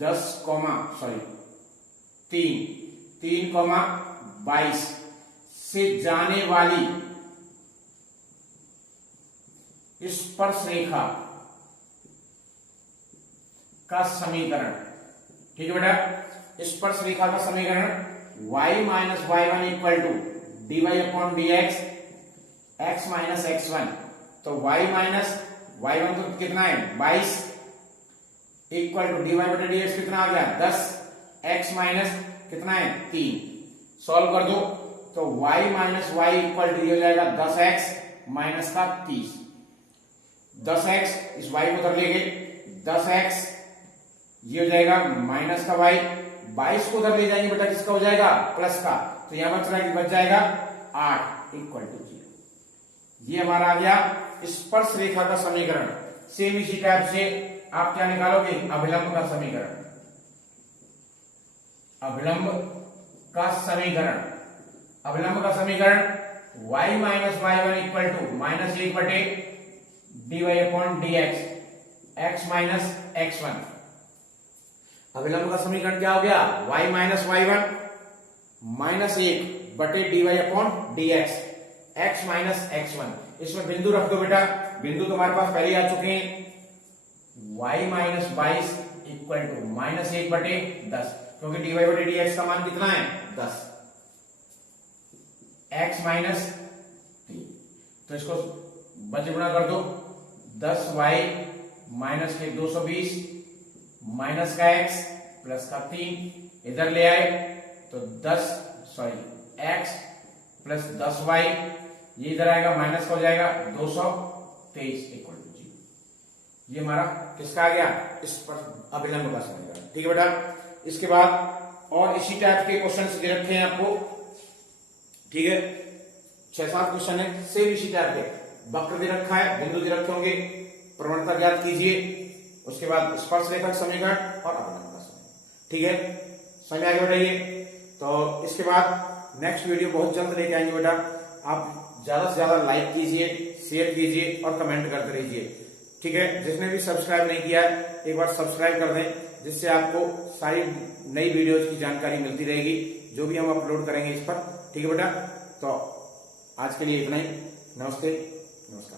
3,22 से जाने वाली स्पर्श रेखा का समीकरण, ठीक है बेटा। स्पर्श रेखा का समीकरण y minus y1 equal to dy/dx x minus x1, तो y माइनस y1 तो कितना है 22 इक्वल टू dy/dx कितना आ गया 10, x माइनस कितना है 3, सॉल्व कर दो तो y minus y equal to हो जाएगा 10x माइनस का 30। 10x इस y को उधर ले गए, 10x ये हो जाएगा माइनस का y, 22 को उधर ले जाएंगे बेटा किसका हो जाएगा प्लस का, तो यहां बच जाएगा 8 इक्वल टू 0। ये हमारा आ गया स्पर्श रेखा का समीकरण। सेम इसी टाइप से आप क्या निकालोगे, अभिलंब का समीकरण। अभिलंब का समीकरण, अभिलंब का समीकरण y minus y one equal to minus 1 बटे dy upon dx, x minus x1। अभिलंब का समीकरण क्या हो गया, y minus y one minus 1 बटे dy upon dx, x minus x1। इसमें बिंदु रख दो बेटा, बिंदु तुम्हारे पास पहले आ चुके हैं। y minus 22 equal to minus 1 बटे 10, क्योंकि dy बटे dx का मान कितना है 10, x माइनस 3, तो इसको बचे गुणा कर दो, 10y माइनस के 220 माइनस का x प्लस का 3 इधर ले आए तो x प्लस 10y, ये इधर आएगा माइनस का हो जाएगा 223 इक्वल टू 0। ये हमारा किसका आ गया, इस पर अभिलंब का समीकरण। ठीक है बेटा, इसके बाद और इसी टाइप के क्वेश्चन दे रखे हैं आपको। ठीक है, 6-7 क्वेश्चन है सेम इसी टाइप के। वक्र दे रखा है, बिंदु दे रखे होंगे, प्रवणता ज्ञात कीजिए, उसके बाद स्पर्श रेखा समीकरण और अभिलंब का समीकरण। ठीक है, समय आगे बढ़ाइए। तो इसके बाद नेक्स्ट वीडियो बहुत जल्द लेके आएंगे बेटा। आप ज्यादा से ज्यादा लाइक कीजिए, शेयर कीजिए और कमेंट करते रहिए। ठीक है, जिसने भी सब्सक्राइब नहीं किया है एक बार सब्सक्राइब कर दें, जिससे आपको सारी नई वीडियोज की जानकारी मिलती रहेगी जो भी हम अपलोड करेंगे इस पर। ठीक है बेटा, तो आज के लिए इतना ही। नमस्ते, नमस्कार।